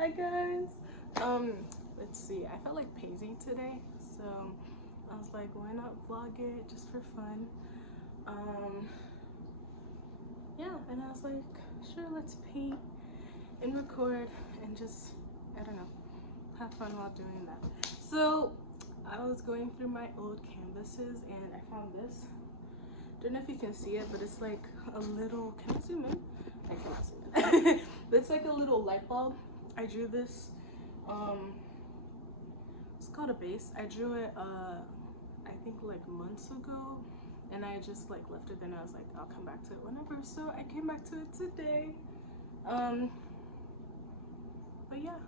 Hi guys. Let's see. I felt like painting today, so I was like, why not vlog it just for fun? Yeah, and I was like, sure, let's paint and record and just, I don't know, have fun while doing that. So I was going through my old canvases and I found this. Don't know if you can see it, but it's like a little, can I zoom in? I cannot zoom in. It's like a little light bulb. I drew this, it's called a base. I drew it, I think like months ago, and I just like left it, and I was like, I'll come back to it whenever. So I came back to it today. But yeah,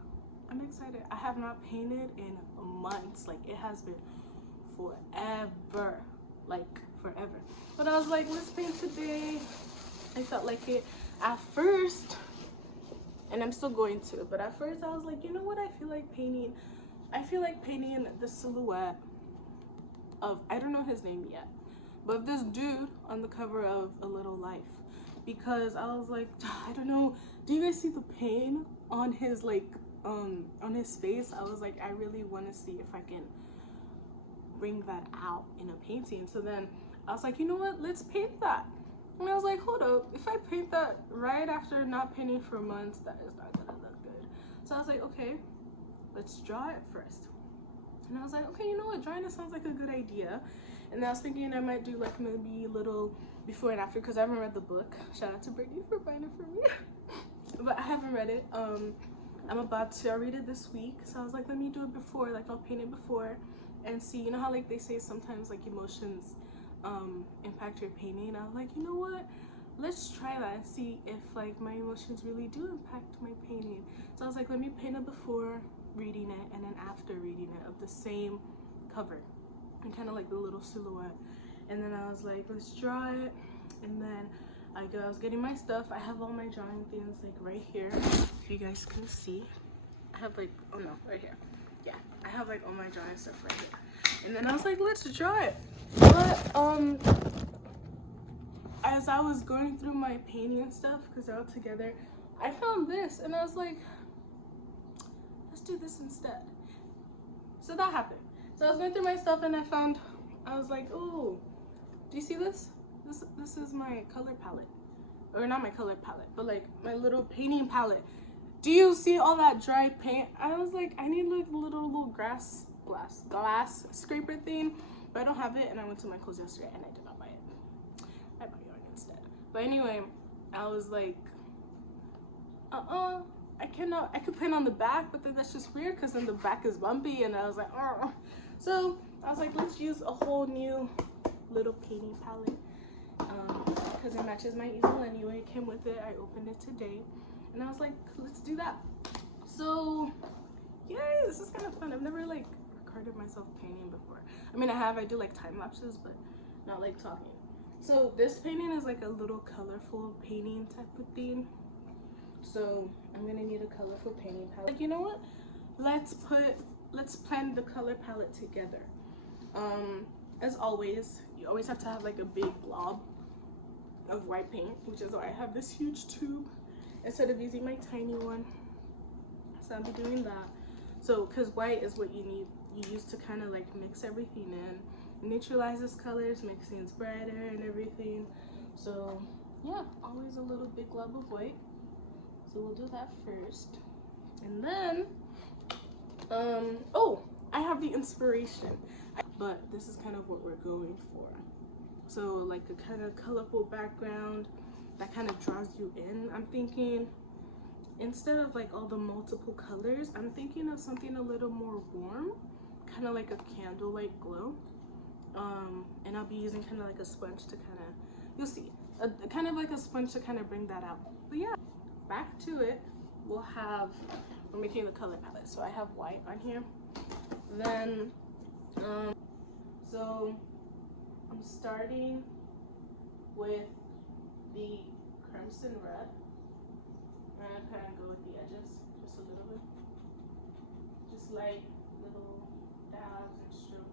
I'm excited. I have not painted in months. Like it has been forever, like forever. But I was like, let's paint today. I felt like it at first, and I'm still going to, but at first I was like, you know what, I feel like painting the silhouette of, I don't know his name yet, but of this dude on the cover of A Little Life, because I was like, I don't know, do you guys see the pain on his like on his face? I was like, I really want to see if I can bring that out in a painting. So then I was like, you know what, let's paint that. And I was like, hold up, if I paint that right after not painting for months, that is not gonna look good. So I was like, okay, let's draw it first. And I was like, okay, you know what, drawing it sounds like a good idea. And I was thinking I might do like maybe a little before and after, because I haven't read the book. Shout out to Brittany for buying it for me. But I haven't read it. I'm about to, I read it this week. So I was like, let me do it before, like I'll paint it before and see, you know how like they say sometimes like emotions impact your painting. I was like, you know what, let's try that and see if like my emotions really do impact my painting. So I was like, let me paint it before reading it and then after reading it of the same cover and kind of like the little silhouette. And then I was like, let's draw it. And then I was getting my stuff. I have all my drawing things like right here, if you guys can see. I have like, oh no, right here. Yeah, I have like all my drawing stuff right here. And then I was like, let's draw it. But as I was going through my painting stuff, because they're all together, I found this and I was like, let's do this instead. So that happened. So I was going through my stuff and I was like, oh, do you see this? This is my color palette. Or not my color palette, but like my little painting palette. Do you see all that dry paint? I was like, I need like a little glass scraper thing, but I don't have it, and I went to Michael's yesterday and I did not buy it. I bought yarn instead. But anyway, I was like, I could paint on the back, but then that's just weird because then the back is bumpy, and I was like, oh. So I was like, let's use a whole new little painting palette, because it matches my easel anyway. It came with it. I opened it today, and I was like, let's do that. So yay, this is kind of fun. I've never like recorded myself painting before. I mean, I do like time lapses, but not like talking. So this painting is like a little colorful painting type of theme. So I'm gonna need a colorful painting palette. Like, you know what? Let's plan the color palette together. As always, you always have to have like a big blob of white paint, which is why I have this huge tube instead of using my tiny one. So I'll be doing that. So, because white is what you use to kind of like mix everything in, neutralizes colors, makes things brighter and everything. So yeah, always a little big glob of white. So we'll do that first. And then, oh, I have the inspiration. But this is kind of what we're going for. So like a kind of colorful background that kind of draws you in. I'm thinking, instead of like all the multiple colors, I'm thinking of something a little more warm, kind of like a candlelight glow. And I'll be using kind of like a sponge to kind of, you'll see, kind of like a sponge to kind of bring that out. But yeah, back to it. We're making the color palette. So I have white on here. Then, so I'm starting with the crimson red. I'm gonna kind of go with the edges just a little bit. Just like little dabs and strokes.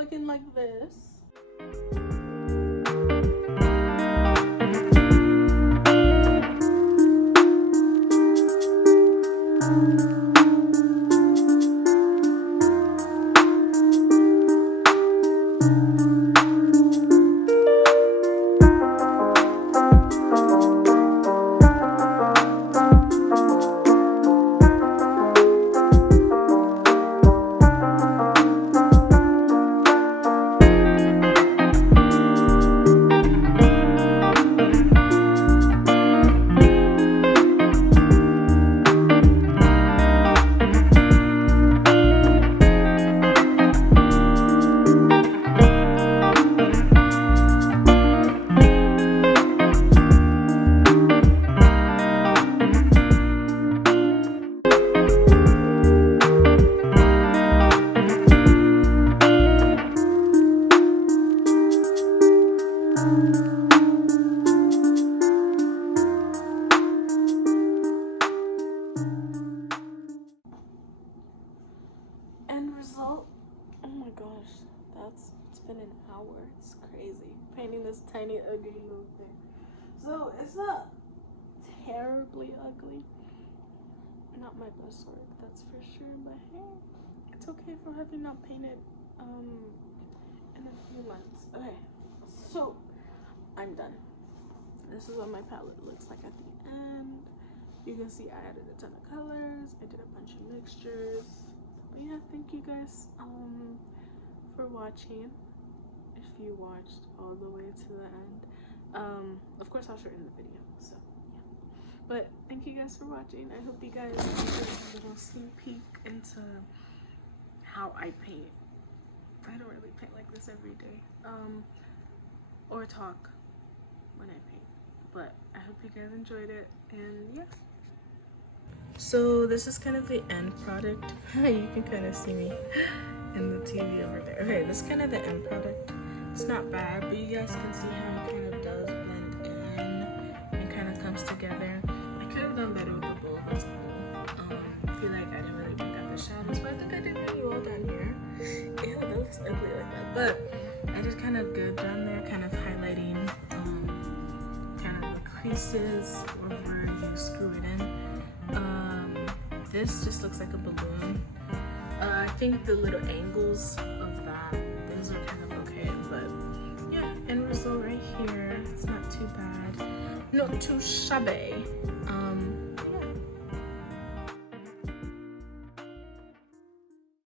looking like this. End result, oh my gosh, it's been an hour. It's crazy painting this tiny ugly little thing. So it's not terribly ugly, not my best work, that's for sure, but hey, it's okay for having not painted in a few months. Okay, so I'm done. This is what my palette looks like at the end. You can see I added a ton of colors, I did a bunch of mixtures. But yeah, thank you guys for watching, if you watched all the way to the end. Of course I'll shorten the video, so yeah. But thank you guys for watching. I hope you guys enjoyed a little sneak peek into how I paint. I don't really paint like this every day, or talk when I paint, but I hope you guys enjoyed it, and yeah. So this is kind of the end product. You can kind of see me in the TV over there. Okay, this is kind of the end product. It's not bad, but you guys can see how it kind of does blend in and kind of comes together. I could have done better with the bowl, but it's cool. I feel like I didn't really pick out the shadows, but I think I did really well down here. Ew, that looks ugly like that. But I did kind of good down there, kind of highlighting kind of the creases wherever you screw it in. This just looks like a balloon. I think the little angles of that, those are kind of okay, but yeah, end result right here. It's not too bad, not too shabby.